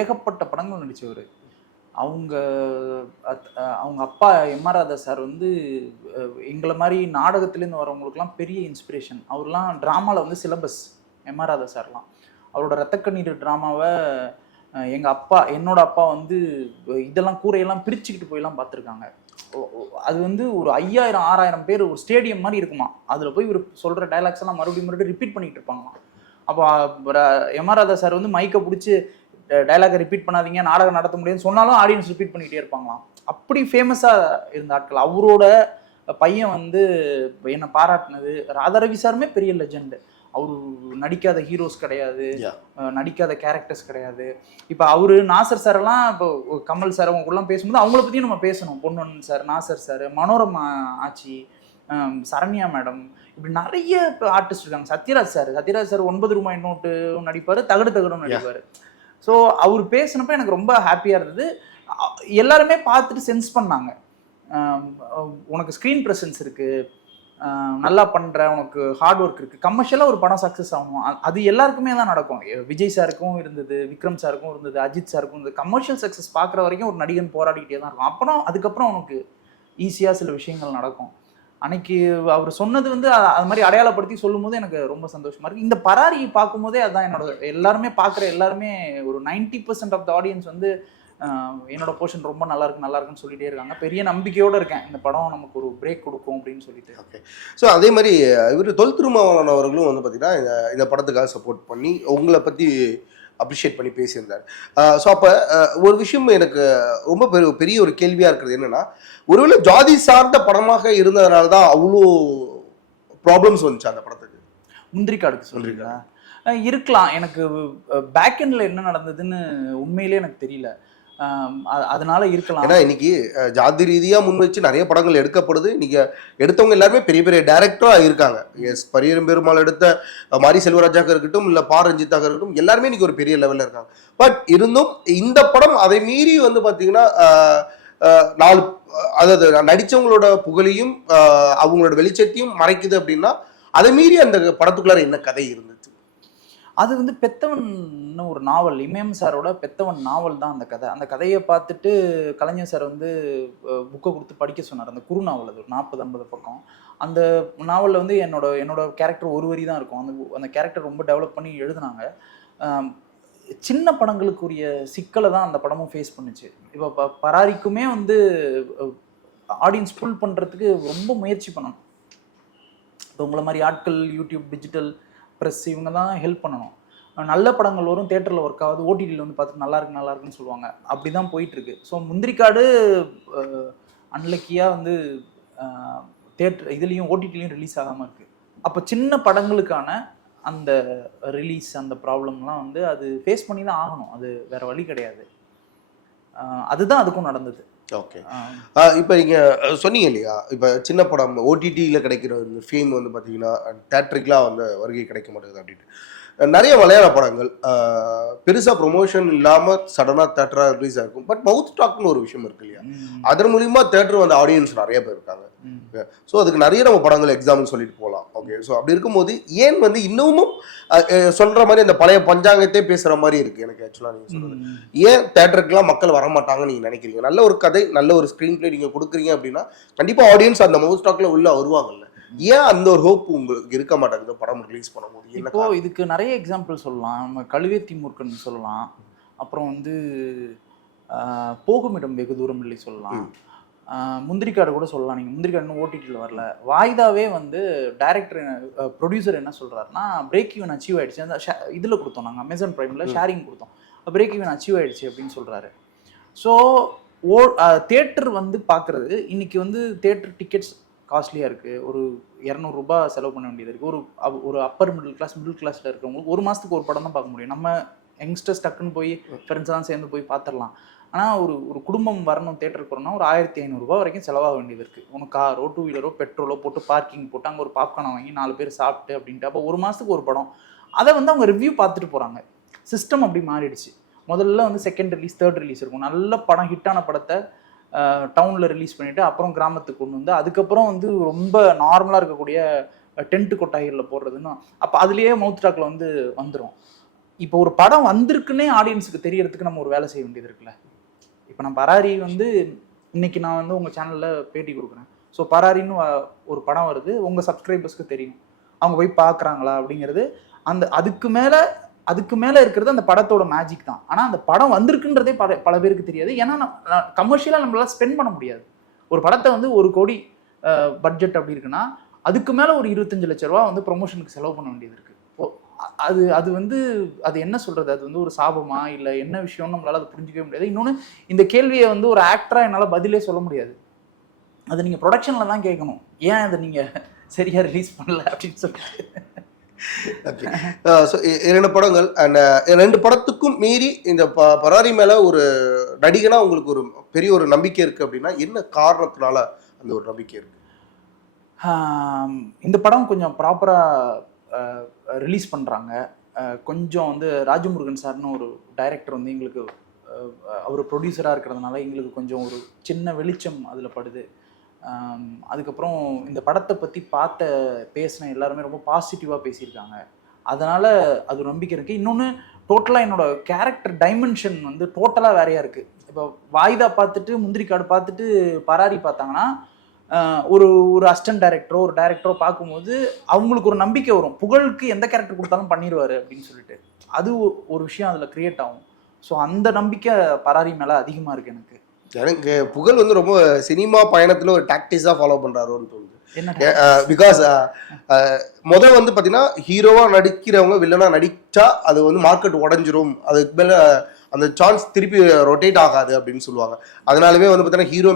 ஏகப்பட்ட படங்கள் நடிச்சவர். அவங்க அப்பா எம்.ஆர். ராதா சார் வந்து எங்களை மாதிரி நாடகத்துலேருந்து வரவங்களுக்குலாம் பெரிய இன்ஸ்பிரேஷன். அவர்லாம் ட்ராமாவில் வந்து சிலபஸ். எம்.ஆர். ராதா சார்லாம் அவரோட ரத்தக்கண்ணீர் ட்ராமாவை என்னோட அப்பா வந்து இதெல்லாம் கூரையெல்லாம் பிரிச்சுக்கிட்டு போயெல்லாம் பார்த்துருக்காங்க. அது வந்து ஒரு 5000-6000 பேர் ஒரு ஸ்டேடியம் மாதிரி இருக்குமா. அதில் போய் இவர் சொல்கிற டைலாக்ஸ் எல்லாம் மறுபடியும் ரிப்பீட் பண்ணிட்டு இருப்பாங்களாம். அப்போ எம்.ஆர். ராதா சார் வந்து மைக்கை பிடிச்சி டைலாகை ரிப்பீட் பண்ணாதீங்க, நாடகம் நடத்த முடியும்னு சொன்னாலும் ஆடியன்ஸ் ரிப்பீட் பண்ணிக்கிட்டே இருப்பாங்களாம். அப்படி ஃபேமஸாக இருந்த ஆட்கள். அவரோட பையன் வந்து என்னை பாராட்டினது. ராதாரவி சாருமே பெரிய லெஜெண்டு. அவரு நடிக்காத ஹீரோஸ் கிடையாது, நடிக்காத கேரக்டர்ஸ் கிடையாது. இப்போ அவரு நாசர் சார் எல்லாம், இப்போ கமல் சார் அவங்களுக்குலாம் பேசும்போது அவங்கள பற்றியும் நம்ம பேசணும். பொன்னன் சார், நாசர் சார், மனோரமா ஆச்சி, சரண்யா மேடம், இப்படி நிறைய ஆர்டிஸ்ட் இருக்காங்க. சத்யராஜ் சார் 9 ரூபாய் நோட்டு நடிப்பார், தகடு நடிப்பார். ஸோ அவர் பேசினப்ப எனக்கு ரொம்ப ஹாப்பியாக இருந்தது. எல்லாருமே பார்த்துட்டு சென்ஸ் பண்ணாங்க, உனக்கு ஸ்க்ரீன் ப்ரெசன்ஸ் இருக்குது, நல்லா பண்ணுற, உனக்கு ஹார்ட் ஒர்க் இருக்குது, கமர்ஷியலாக ஒரு படம் சக்ஸஸ் ஆகணும். அது எல்லாருக்குமே தான் நடக்கும். விஜய் சாருக்கும் இருந்தது, விக்ரம் சாருக்கும் இருந்தது, அஜித் சாருக்கும் இருந்தது. கமர்ஷியல் சக்ஸஸ் பார்க்குற வரைக்கும் ஒரு நடிகன் போராடிக்கிட்டே தான் இருக்கும். அதுக்கப்புறம் உனக்கு ஈஸியாக சில விஷயங்கள் நடக்கும். அன்னைக்கு அவர் சொன்னது வந்து அது மாதிரி அடையாளப்படுத்தி சொல்லும் போது எனக்கு ரொம்ப சந்தோஷமா இருக்கு. இந்த பராரி பார்க்கும்போதே அதுதான் என்னோட, எல்லாருமே பார்க்குற எல்லாருமே ஒரு 90% ஆஃப் த ஆடியன்ஸ் வந்து என்னோட போர்ஷன் ரொம்ப நல்லா இருக்குன்னு சொல்லிட்டே இருக்காங்க. பெரிய நம்பிக்கையோட இருக்கேன் இந்த படம் நமக்கு ஒரு பிரேக் கொடுக்கும் அப்படின்னு சொல்லிட்டு. ஓகே, ஸோ அதே மாதிரி இவர் தொல் திருமாவளவன் அவர்களும் வந்து பார்த்தீங்கன்னா இந்த படத்துக்காக சப்போர்ட் பண்ணி உங்களை பற்றி அப்ரிஷியேட் பண்ணி பேசியிருந்தார். ஸோ அப்போ ஒரு விஷயம் எனக்கு ரொம்ப பெரிய ஒரு கேள்வியாக இருக்கிறது என்னன்னா, ஒருவேளை ஜாதி சார்ந்த படமாக இருந்ததுனால தான் அவ்வளோ ப்ராப்ளம்ஸ் வந்துச்சு அந்த படத்துக்கு. முந்திரிக்காடுக்கு சொல்றீங்களா? இருக்கலாம். எனக்கு பேக் எண்ட்ல என்ன நடந்ததுன்னு உண்மையிலே எனக்கு தெரியல. அதனால இருக்கலாம். ஏன்னா இன்னைக்கு ஜாதி ரீதியா முன் வச்சு நிறைய படங்கள் எடுக்கப்படுது. நீங்க எடுத்தவங்க எல்லாருமே பெரிய பெரிய டைரக்டரா இருக்காங்க. எஸ் பரியரும் பெருமாள் எடுத்த மாரி செல்வராஜாக இருக்கட்டும், இல்ல பா ரஞ்சித்தாக இருக்கட்டும், எல்லாருமே இன்னைக்கு ஒரு பெரிய லெவல்ல இருக்காங்க. பட் இருந்தும் இந்த படம் அதை மீறி வந்து பாத்தீங்கன்னா நாலு, அதாவது நடிச்சவங்களோட புகழையும் அவங்களோட வெளிச்சத்தையும் மறைக்குது அப்படின்னா, அதை மீறி அந்த படத்துக்குள்ளார என்ன கதை இருந்துச்சு? அது வந்து பெத்தவன் ஒரு நாவல், இமயம் சாரோட பெத்தவன் நாவல் தான் அந்த கதை. அந்த கதையை பார்த்துட்டு கலைஞர் சார் வந்து புக்கை கொடுத்து படிக்க சொன்னார். அந்த குறு நாவல், அது ஒரு 40-50 பக்கம். அந்த நாவலில் வந்து என்னோட கேரக்டர் ஒரு வரி தான் இருக்கும். அந்த கேரக்டர் ரொம்ப டெவலப் பண்ணி எழுதுனாங்க. சின்ன படங்களுக்குரிய சிக்கலை தான் அந்த படமும் ஃபேஸ் பண்ணுச்சு. இப்போ பராரிக்குமே வந்து ஆடியன்ஸ் புல் பண்ணுறதுக்கு ரொம்ப முயற்சி பண்ணணும். இப்போ உங்களை மாதிரி ஆட்கள், யூடியூப், டிஜிட்டல் ப்ரெஸ் இவங்க தான் ஹெல்ப் பண்ணணும். நல்ல படங்கள் வரும், தேட்டரில் ஒர்க் ஆகுது, ஓடிடியில் வந்து பார்த்துட்டு நல்லா இருக்குன்னு சொல்லுவாங்க. அப்படி தான் போயிட்டுருக்கு. ஸோ முந்திரிக்காடு அன்லக்கியாக வந்து தேட்டர் இதுலேயும் ஓடிடிலையும் ரிலீஸ் ஆகாமல் இருக்குது. அப்போ சின்ன படங்களுக்கான அந்த ரிலீஸ், அந்த ப்ராப்ளம்லாம் வந்து அது ஃபேஸ் பண்ணி தான் ஆகணும். அது வேற வழி கிடையாது. அதுதான் அதுக்கும் நடந்தது. ஓகே. இப்போ நீங்கள் சொன்னீங்க இல்லையா, இப்போ சின்ன படம் ஓடிடியில் கிடைக்கிற இந்த ஃபேம் வந்து பார்த்தீங்கன்னா தேட்டருக்குலாம் வந்து வருகை கிடைக்க மாட்டேங்குது அப்படின்ட்டு. நிறைய மலையாள படங்கள் பெருசாக ப்ரொமோஷன் இல்லாமல் சடனாக தேட்டராக ரிலீஸ் ஆகிருக்கும். பட் மவுத் டாக்னு ஒரு விஷயம் இருக்கு இல்லையா, அதன் மூலிமா தேட்டர் வந்து ஆடியன்ஸ் நிறைய பேர் இருக்காங்க. ஸோ அதுக்கு நிறைய நம்ம படங்கள் எக்ஸாம்பிள் சொல்லிட்டு போகலாம். ஓகே. ஸோ அப்படி இருக்கும்போது ஏன் வந்து இன்னமும் சொல்கிற மாதிரி அந்த பழைய பஞ்சாங்கத்தே பேசுகிற மாதிரி இருக்குது எனக்கு ஆக்சுவலாக நீங்கள் சொல்கிறது. ஏன் தேட்டருக்குலாம் மக்கள் வரமாட்டாங்கன்னு நீங்கள் நினைக்கிறீங்க? நல்ல ஒரு கதை, நல்ல ஒரு ஸ்க்ரீன் பிளே நீங்கள் கொடுக்குறீங்க அப்படின்னா கண்டிப்பாக ஆடியன்ஸ் அந்த மவுத் டாக்ல உள்ள வருவாங்கல்ல. ஏன் அந்த ஒரு ஹோப் உங்களுக்கு இருக்க மாட்டேங்குது படம் ரிலீஸ் பண்ணும்போது? இப்போ இதுக்கு நிறைய எக்ஸாம்பிள் சொல்லலாம். நம்ம கழுவேத்தி மூர்க்கன் சொல்லலாம், அப்புறம் வந்து போகுமிடம் வெகு தூரம் இல்லை சொல்லலாம், முந்திரிக்காடு கூட சொல்லலாம். நீங்கள் முந்திரிக்காடு ஓடிடியில் வரல. வாய்தாவே வந்து டைரக்டர் ப்ரொடியூசர் என்ன சொல்கிறாருன்னா, பிரேக் ஈவன் அச்சீவ் ஆகிடுச்சு. அந்த இதில் கொடுத்தோம் நாங்கள் அமேசான் ப்ரைமில் ஷேரிங் கொடுத்தோம், பிரேக் ஈவன் அச்சீவ் ஆகிடுச்சு அப்படின்னு சொல்கிறாரு. ஸோ தேட்டர் வந்து பார்க்குறது இன்னைக்கு வந்து தேட்டர் டிக்கெட்ஸ் காஸ்ட்லியாக இருக்குது. ஒரு 200 ரூபாய் செலவு பண்ண வேண்டியது இருக்குது. ஒரு அப்பர் மிடில் கிளாஸில் இருக்கிறவங்களுக்கு ஒரு மாதத்துக்கு ஒரு படம் தான் பார்க்க முடியும். நம்ம யங்ஸ்டர்ஸ் டக்குன்னு போய் ஃப்ரெண்ட்ஸ்லாம் சேர்ந்து போய் பார்த்துடலாம். ஆனால் ஒரு குடும்பம் வரணும் தேட்டருக்கு வரணும்னா ஒரு 1500 ரூபா வரைக்கும் செலவாக வேண்டியது இருக்குது. உனக்கு காரோ, 2 வீலரோ, பெட்ரோலோ போட்டு பார்க்கிங் போட்டு அங்கே ஒரு பாப்கார்னை வாங்கி 4 பேர் சாப்பிட்டு அப்படின்ட்டு. அப்போ ஒரு மாதத்துக்கு ஒரு படம். அதை வந்து அவங்க ரிவ்யூ பார்த்துட்டு போகிறாங்க. சிஸ்டம் அப்படி மாறிடுச்சு. முதல்ல வந்து செகண்ட் ரிலீஸ், தேர்ட் ரிலீஸ் இருக்கும். நல்ல படம், ஹிட்டான படத்தை டவுனில் ரிலீஸ் பண்ணிவிட்டு அப்புறம் கிராமத்துக்கு கொண்டு வந்து அதுக்கப்புறம் வந்து ரொம்ப நார்மலாக இருக்கக்கூடிய டென்ட் கொட்டாய்களில் போடுறதுன்னு. அப்போ அதுலேயே மவுத் டாக்கில் வந்து வந்துடும். இப்போ ஒரு படம் வந்திருக்குன்னே ஆடியன்ஸுக்கு தெரியறதுக்கு நம்ம ஒரு வேலை செய்ய வேண்டியது இருக்குல்ல. இப்போ நான் பராரி வந்து இன்னைக்கு நான் வந்து உங்கள் சேனலில் பேட்டி கொடுக்குறேன். ஸோ பராரின்னு ஒரு படம் வருது, உங்கள் சப்ஸ்கிரைபர்ஸ்க்கு தெரியும், அவங்க போய் பார்க்குறாங்களா அப்படிங்கிறது. அதுக்கு மேலே இருக்கிறது அந்த படத்தோட மேஜிக் தான். ஆனால் அந்த படம் வந்திருக்குன்றதே பல பேருக்கு தெரியாது. ஏன்னா கமர்ஷியலாக நம்மளால ஸ்பெண்ட் பண்ண முடியாது. ஒரு படத்தை வந்து 1 கோடி பட்ஜெட் அப்படி இருக்குன்னா அதுக்கு மேலே ஒரு 25 லட்ச ரூபா வந்து ப்ரொமோஷனுக்கு செலவு பண்ண வேண்டியது இருக்குது. அது வந்து அது என்ன சொல்கிறது, அது வந்து ஒரு சாபமா இல்லை என்ன விஷயம்னு நம்மளால் அதை புரிஞ்சிக்கவே முடியாது. இன்னொன்று, இந்த கேள்வியை வந்து ஒரு ஆக்டராக என்னால் பதிலே சொல்ல முடியாது. அது நீங்கள் ப்ரொடக்ஷனில் தான் கேட்கணும், ஏன் அதை நீங்கள் சரியாக ரிலீஸ் பண்ணல அப்படின்னு சொல்லிட்டு. ஓகே. ஸோ 2 படங்கள் அண்ட் 2 படத்துக்கும் மீறி இந்த பராரி மேலே ஒரு நடிகனா உங்களுக்கு ஒரு பெரிய ஒரு நம்பிக்கை இருக்குது அப்படின்னா என்ன காரணத்தினால அந்த ஒரு நம்பிக்கை இருக்குது? இந்த படம் கொஞ்சம் ப்ராப்பராக ரிலீஸ் பண்ணுறாங்க. கொஞ்சம் வந்து ராஜமுருகன் சார்னு ஒரு டைரக்டர் வந்து எங்களுக்கு அவர் ப்ரொடியூசராக இருக்கிறதுனால எங்களுக்கு கொஞ்சம் ஒரு சின்ன வெளிச்சம் அதில் படுது. அதுக்கப்புறம் இந்த படத்தை பற்றி பேசின எல்லாருமே ரொம்ப பாசிட்டிவாக பேசியிருக்காங்க. அதனால் அது நம்பிக்கை இருக்குது. இன்னொன்று, டோட்டலாக என்னோடய கேரக்டர் டைமென்ஷன் வந்து டோட்டலாக வேறையாக இருக்குது. இப்போ வாய்தா பார்த்துட்டு முந்திரிக்காடு பார்த்துட்டு பராரி பார்த்தாங்கன்னா ஒரு அசிஸ்டன்ட் டைரக்டரோ ஒரு டைரக்டரோ பார்க்கும்போது அவங்களுக்கு ஒரு நம்பிக்கை வரும், புகழுக்கு எந்த கேரக்டர் கொடுத்தாலும் பண்ணிடுவார் அப்படின்னு சொல்லிட்டு. அது ஒரு விஷயம் அதில் க்ரியேட் ஆகும். ஸோ அந்த நம்பிக்கை பராரி மேலே அதிகமாக இருக்குது எனக்கு. எனக்கு புகழ் வந்து ரொம்ப சினிமா பயணத்தில் ஒரு டாக்டிஸாக ஃபாலோ பண்ணுறாரோன்னு தோணுது. பிகாஸ் வந்து பார்த்தீங்கன்னா ஹீரோவாக நடிக்கிறவங்க வில்லனாக நடித்தா அது வந்து மார்க்கெட் உடஞ்சிரும், அதுக்கு மேலே அந்த சான்ஸ் திருப்பி ரொட்டேட் ஆகாது அப்படின்னு சொல்லுவாங்க. அதனாலவே வந்து பார்த்தீங்கன்னா ஹீரோ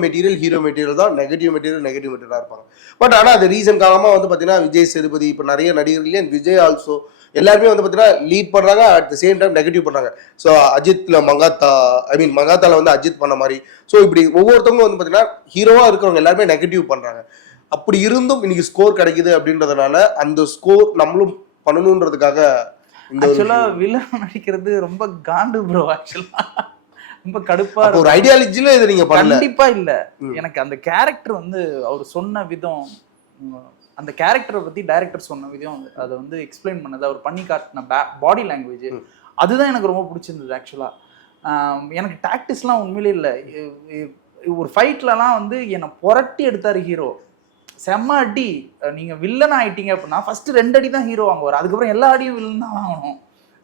மெட்டீரியல் தான், நெகட்டிவ் மெட்டீரியலாக இருப்பாங்க. பட் ஆனால் அது ரீசன் காலமாக வந்து பார்த்தீங்கன்னா விஜய் சேதுபதி, இப்போ நிறைய நடிகர்களே விஜய் ஆல்சோ எல்லாருமே வந்து பார்த்தீங்கன்னா லீட் பண்ணுறாங்க, at the same time negative பண்ணுறாங்க. ஸோ அஜித்தில் மங்காத்தாவில் வந்து அஜித் பண்ண மாதிரி. ஸோ இப்படி ஒவ்வொருத்தவங்களும் வந்து பார்த்தீங்கன்னா ஹீரோவாக இருக்கிறவங்க எல்லாருமே நெகட்டிவ் பண்ணுறாங்க. அப்படி இருந்தும் இன்னைக்கு ஸ்கோர் கிடைக்குது அப்படின்றதுனால அந்த ஸ்கோர் நம்மளும் பண்ணணுன்றதுக்காக வில்லன் நடிக்கிறது ரொம்ப காண்டு ப்ரோ. ஆக்சுவலா ரொம்ப கடுப்பா ஒரு ஐடியாலஜில இதை நீங்க கண்டிப்பா இல்ல. எனக்கு அந்த கேரக்டர் வந்து அவர் சொன்ன விதம், அந்த கேரக்டரை பத்தி டைரக்டர் சொன்ன விதம், அதை வந்து எக்ஸ்பிளைன் பண்ணது, அவர் பண்ணி காட்டின பாடி லாங்குவேஜ், அதுதான் எனக்கு ரொம்ப பிடிச்சிருந்தது. ஆக்சுவலா எனக்கு டாக்டிஸ்லாம் உண்மையிலே இல்லை. ஒரு ஃபைட்லலாம் வந்து என்னை புரட்டி எடுத்தார் ஹீரோ, செம்ம அடி. நீங்கள் வில்லன் ஆகிட்டீங்க அப்படின்னா ஃபஸ்ட்டு 2 அடி தான் ஹீரோ வாங்குவார், அதுக்கப்புறம் எல்லா அடியும் வில்லன் தான் வாங்கணும்.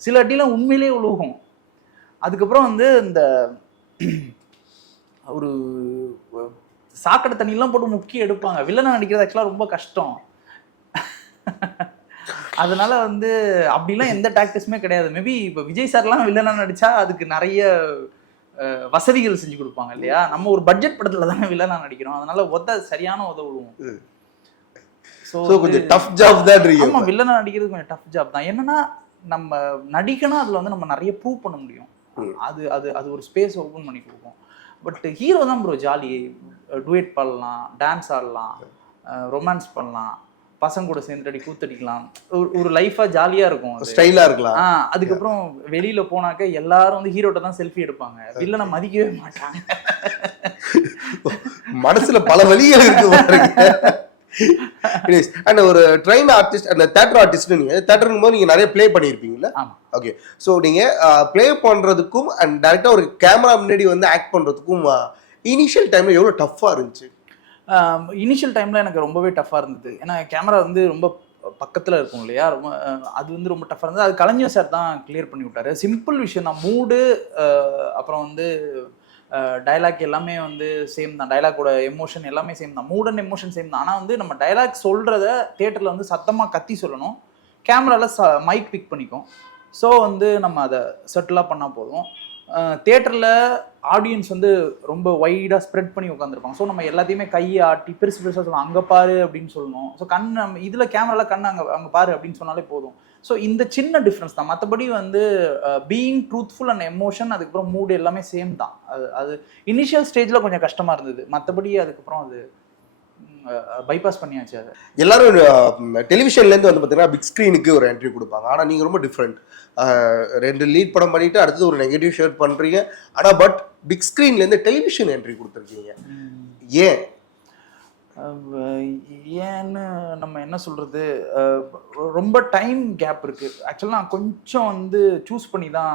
சில அடிலாம் உண்மையிலே உழுகும். அதுக்கப்புறம் வந்து இந்த ஒரு சாக்கடை தண்ணியெல்லாம் போட்டு முக்கி எடுப்பாங்க. வில்லனை நடிக்கிறது ஆக்சுவலாக ரொம்ப கஷ்டம். அதனால வந்து அப்படிலாம் எந்த டாக்டிஸுமே கிடையாது. மேபி இப்போ விஜய் சார்லாம் வில்லனா நடிச்சா அதுக்கு நிறைய வசதிகள் செஞ்சு கொடுப்பாங்க இல்லையா? நம்ம ஒரு பட்ஜெட் படத்துல தானே வில்லனா நடிக்கிறோம். அதனால சரியான உதவுவோம். ஸோ கொஞ்சம் டஃப் ஜாப் தான். ஆமா, வில்லனா நடிக்கிறது கொஞ்சம் டஃப் ஜாப் தான். என்னன்னா நம்ம நடிக்கணும், அதுல வந்து நம்ம நிறைய ப்ரூவ் பண்ண முடியும். அது அது அது ஒரு ஸ்பேஸ் ஓப்பன் பண்ணி கொடுக்கும். பட் ஹீரோ தான் ப்ரோ ஜாலி. டுவேட் பண்ணலாம், டான்ஸ் ஆடலாம், ரொமான்ஸ் பண்ணலாம், பசங்க கூட சேர்ந்துட்டு கூத்தடிக்கலாம். ஒரு லைஃபா ஜாலியா இருக்கும், ஸ்டைலா இருக்கலாம். அதுக்கப்புறம் வெளியில போனாக்க எல்லாரும் வந்து ஹீரோட்ட தான் செல்ஃபி எடுப்பாங்க. வில்லனை மதிக்கவே மாட்டாங்க. மனசுல பல வழிகள் இருக்கு. ஒரு ட்ரெயின் ஆர்டிஸ்ட், அந்த தியேட்டர் ஆர்டிஸ்ட், நீங்க தியேட்டர்னும் போது நீங்க நிறைய ப்ளே பண்ணியிருப்பீங்களா? ஓகே. ஸோ நீங்க ப்ளே பண்றதுக்கும் அண்ட் டைரக்டா ஒரு கேமரா முன்னாடி வந்து ஆக்ட் பண்றதுக்கும் இனிஷியல் டைம்ல எவ்வளவு டஃப்பா இருந்துச்சு? இனிஷியல் டைமில் எனக்கு ரொம்பவே டஃப்பாக இருந்தது. ஏன்னா கேமரா வந்து ரொம்ப பக்கத்தில் இருக்கும் இல்லையா? அது வந்து ரொம்ப டஃப்பாக இருந்தது. அது கலைஞர் சார் தான் கிளியர் பண்ணி விட்டார். சிம்பிள் விஷயம் தான். மூடு, அப்புறம் வந்து டைலாக் எல்லாமே வந்து சேம் தான். டைலாக்கோட எமோஷன் எல்லாமே சேம் தான். மூட் அண்ட் எமோஷன் சேம் தான். ஆனால் வந்து நம்ம டைலாக் சொல்கிறத தியேட்டரில் வந்து சத்தமாக கத்தி சொல்லணும். கேமராவில் மைக் பிக் பண்ணிக்கும். ஸோ வந்து நம்ம அதை செட்டிலாக பண்ணால் போதும். தியேட்டரில் ஆடியன்ஸ் வந்து ரொம்ப வைடாக ஸ்ப்ரெட் பண்ணி உட்காந்துருப்பாங்க. ஸோ நம்ம எல்லாத்தையுமே கையை ஆட்டி பெருசு பெருசாக சொல்லணும், அங்கே பாரு அப்படின்னு சொல்லணும். ஸோ நம்ம இதில் கேமராவில் கண் அங்கே பாரு அப்படின்னு சொன்னாலே போதும். ஸோ இந்த சின்ன டிஃப்ரென்ஸ் தான். மற்றபடி வந்து பீயிங் ட்ரூத்ஃபுல் அண்ட் எமோஷன், அதுக்கப்புறம் மூடு எல்லாமே சேம் தான். அது இனிஷியல் ஸ்டேஜில் கொஞ்சம் கஷ்டமாக இருந்தது. மற்றபடி அதுக்கப்புறம் அது பைபாஸ் பண்ணியாச்சு. அது எல்லாரும் டெலிவிஷன்லேருந்து வந்து பார்த்தீங்கன்னா பிக் ஸ்க்ரீனுக்கு ஒரு என்ட்ரி கொடுப்பாங்க. ஆனால் நீங்கள் ரொம்ப டிஃப்ரெண்ட். 2 லீட் படம் பண்ணிட்டு அடுத்தது ஒரு நெகட்டிவ் ஷேர் பண்ணுறீங்க. ஆனால் பட் பிக் ஸ்க்ரீன்லேருந்து டெலிவிஷன் என்ட்ரி கொடுத்துருக்கீங்க. ஏன்? ஏன்னு நம்ம என்ன சொல்கிறது, ரொம்ப டைம் கேப் இருக்குது. ஆக்சுவலாக நான் கொஞ்சம் வந்து சூஸ் பண்ணி தான்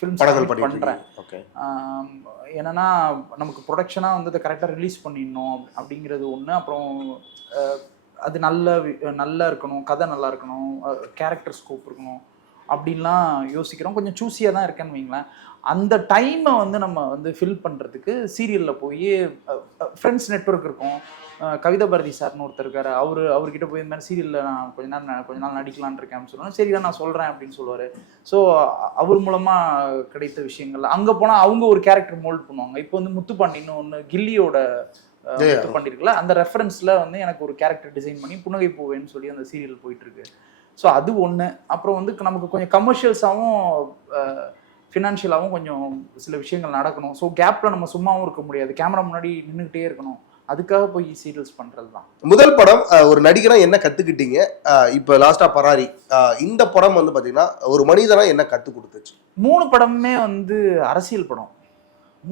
ஃபிலிம்ஸ் பண்ணுறேன். என்னன்னா நமக்கு ப்ரொடக்ஷனாக வந்து அதை கரெக்டாக ரிலீஸ் பண்ணிடணும் அப்படிங்கிறது ஒன்று. அப்புறம் அது நல்லா இருக்கணும், கதை நல்லா இருக்கணும், கேரக்டர் ஸ்கோப் இருக்கணும் அப்படின்லாம் யோசிக்கிறோம். கொஞ்சம் சூஸியாக தான் இருக்கேன்னு வைங்களேன். அந்த டைமை வந்து நம்ம வந்து ஃபில் பண்ணுறதுக்கு சீரியலில் போய் ஃப்ரெண்ட்ஸ் நெட்வொர்க் இருக்கும். கவிதா பாரதி சார்னு ஒருத்தர் இருக்கார். அவர்கிட்ட போய் இந்த மாதிரி சீரியலில் நான் கொஞ்ச நாள் நடிக்கலான்னு இருக்கேன் அப்படின்னு சொல்லுவேன். சரி நான் சொல்கிறேன் அப்படின்னு சொல்லுவார். ஸோ அவர் மூலமாக கிடைத்த விஷயங்கள். அங்கே போனால் அவங்க ஒரு கேரக்டர் மோல்ட் பண்ணுவாங்க. இப்போ வந்து முத்துப்பாண்டின்னு ஒன்று கில்லியோட பண்ணிருக்கல, அந்த ரெஃபரன்ஸில் வந்து எனக்கு ஒரு கேரக்டர் டிசைன் பண்ணி புன்னகை பூவேன்னு சொல்லி அந்த சீரியல் போயிட்டுருக்கு. ஸோ அது ஒன்று. அப்புறம் வந்து நமக்கு கொஞ்சம் கமர்ஷியல்ஸாகவும் ஃபினான்ஷியலாகவும் கொஞ்சம் சில விஷயங்கள் நடக்கணும். ஸோ கேப்பில் நம்ம சும்மாவும் இருக்க முடியாது, கேமரா முன்னாடி நின்றுக்கிட்டே இருக்கணும். அதுக்காக போய் சீரியல்ஸ் பண்ணுறது தான். முதல் படம் ஒரு நடிகராக என்ன கற்றுக்கிட்டீங்க? இப்போ லாஸ்ட்டாக பராரி, இந்த படம் வந்து பார்த்தீங்கன்னா ஒரு மனிதனாக என்ன கற்றுக் கொடுத்துச்சு? 3 படமுமே வந்து அரசியல் படம்.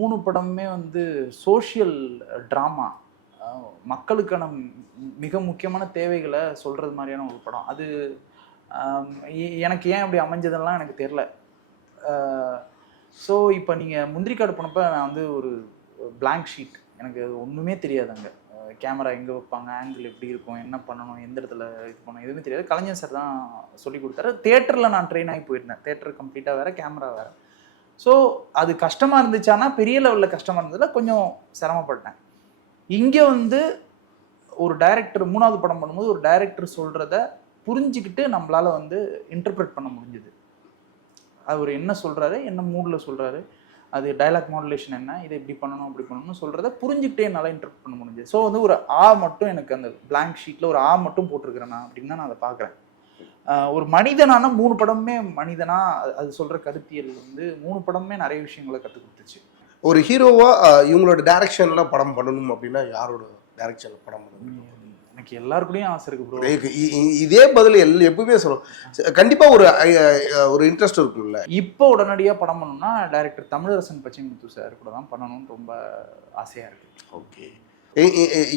3 படமுமே வந்து சோஷியல் ட்ராமா, மக்களுக்கான மிக முக்கியமான தேவைகளை சொல்கிறது மாதிரியான ஒரு படம். அது எனக்கு ஏன் அப்படி அமைஞ்சதெல்லாம் எனக்கு தெரில. ஸோ இப்போ நீங்கள் முந்திரிக்காடு போனப்போ நான் வந்து ஒரு பிளாங்க் ஷீட், எனக்கு ஒன்றுமே தெரியாது. அங்கே கேமரா எங்கே வைப்பாங்க, ஆங்கிள் எப்படி இருக்கும், என்ன பண்ணணும், எந்த இடத்துல இது பண்ணணும், எதுவுமே தெரியாது. கலைஞர் சார் தான் சொல்லி கொடுத்தாரு. தேட்டரில் நான் ட்ரெயின் ஆகி போயிருந்தேன். தேட்டர் கம்ப்ளீட்டாக வேறு, கேமரா வேறு. ஸோ அது கஷ்டமாக இருந்துச்சானா பெரிய லெவலில் கஷ்டமாக இருந்ததில் கொஞ்சம் சிரமப்பட்டேன். இங்கே வந்து ஒரு டைரக்டர் 3வது படம் பண்ணும்போது ஒரு டைரக்டர் சொல்கிறத புரிஞ்சுக்கிட்டு நம்மளால் வந்து இன்டர்பிரட் பண்ண முடிஞ்சுது. அவர் என்ன சொல்கிறாரு, என்ன மூடில் சொல்கிறாரு, அது டைலாக் மாடுலேஷன் என்ன, இதை இப்படி பண்ணணும் அப்படி பண்ணணும்னு சொல்கிறத புரிஞ்சுக்கிட்டே என்னால் இன்டர்பிரட் பண்ண முடிஞ்சுது. ஸோ வந்து ஒரு மட்டும் எனக்கு அந்த பிளாங்க் ஷீட்டில் ஒரு மட்டும் போட்டிருக்கிறேன் நான் அப்படின்னு தான் நான் அதை பார்க்குறேன். ஒரு மனிதனான 3 படமுமே மனிதனா அது சொல்கிற கருத்தியல் வந்து 3 படமுமே நிறைய விஷயங்களை கற்றுக் கொடுத்துச்சு. ஒரு ஹீரோவா இவங்களோட டைரக்ஷன்ல படம் பண்ணணும் அப்படின்னா யாரோட டைரக்ஷன்ல படம் பண்ணணும்? எனக்கு எல்லாருக்கூடயும் ஆசை இருக்கு ப்ரோ. இதே பதில் எப்பவுமே சொல்லும். கண்டிப்பா ஒரு இன்ட்ரெஸ்ட் இருக்கும்ல. இப்போ உடனடியா படம் பண்ணணும்னா டைரக்டர் தமிழரசன் பச்சைமுத்து சார் கூட தான் பண்ணணும்னு ரொம்ப ஆசையா இருக்கு. ஓகே.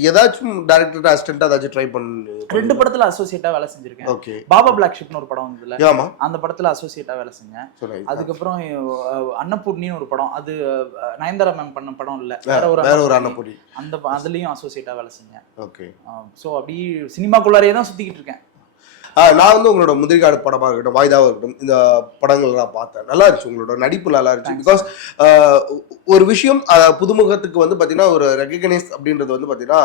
ஏதாச்சும் டைரக்டர் அசிஸ்டன்ட் ஏதாச்சும் ட்ரை பண்ணு? 2 படத்துல அசோசியேட்டா வேலை செஞ்சிருக்கேன். ஓகே. பாபா பிளாக் ஷிப்னு ஒரு படம் வந்ததுல, ஆமா, அந்த படத்துல அசோசியேட்டா வேலை செஞ்சேன். அதுக்கப்புறம் அன்னபூர்ணின்னு ஒரு படம், அது நயன்தாரா மேம் பண்ண படம் இல்ல, வேற ஒரு அன்னபூர்ணி, அதுலயும் அசோசியேட்டா வேலை செஞ்சேன். ஓகே. சோ அப்படி சினிமாக்குள்ளாரே தான் சுத்திக்கிட்டு இருக்கேன். நான் வந்து உங்களோட முந்திரிக்காடு படமாக இருக்கட்டும், வாய்தாவாக இருக்கட்டும், இந்த படங்கள் நான் பார்த்தேன். நல்லா இருந்துச்சு, உங்களோட நடிப்பு நல்லா இருந்துச்சு. பிகாஸ் ஒரு விஷயம் புதுமுகத்துக்கு வந்து பார்த்தீங்கன்னா ஒரு ரெகக்னைஸ் அப்படின்றது வந்து பார்த்தீங்கன்னா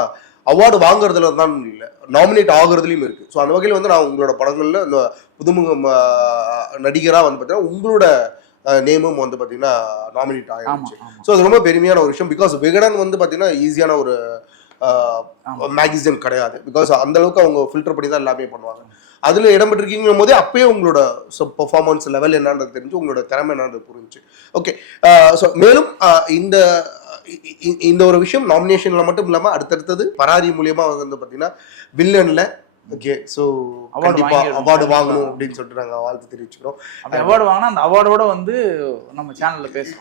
அவார்டு வாங்குறதுல தான் இல்லை, நாமினேட் ஆகுறதுலையும் இருக்கு. ஸோ அந்த வகையில் வந்து நான் உங்களோட படங்களில் இந்த புதுமுக நடிகராக வந்து பார்த்தீங்கன்னா உங்களோட நேமும் வந்து பார்த்தீங்கன்னா நாமினேட் ஆகிருச்சு. ஸோ அது ரொம்ப பெருமையான ஒரு விஷயம். பிகாஸ் விகடன் வந்து பார்த்தீங்கன்னா ஈஸியான ஒரு மேகசின் கிடையாது. பிகாஸ் அந்த அளவுக்கு அவங்க ஃபில்டர் பண்ணி தான் எல்லாமே பண்ணுவாங்க. அதில் இடம்பெற்றிருக்கீங்கும் போதே அப்பயே உங்களோட பெர்ஃபார்மன்ஸ் லெவல் என்னன்றது தெரிஞ்சு, உங்களோட திறமை என்னன்றது புரிஞ்சு. ஓகே, ஸோ மேலும் இந்த ஒரு விஷயம் நாமினேஷன்ல மட்டும் இல்லாமல் அடுத்தடுத்தது பராரி மூலியமா வந்து பார்த்தீங்கன்னா வில்லன்ல ஓகே, ஸோ கண்டிப்பா அவார்டு வாங்கணும் அப்படின்னு சொல்லிட்டு நாங்கள் வாழ்த்து தெரிவிச்சுக்கிறோம். அவார்டு வாங்கினா அந்த அவார்டோட வந்து நம்ம சேனல்ல பேசுவோம்.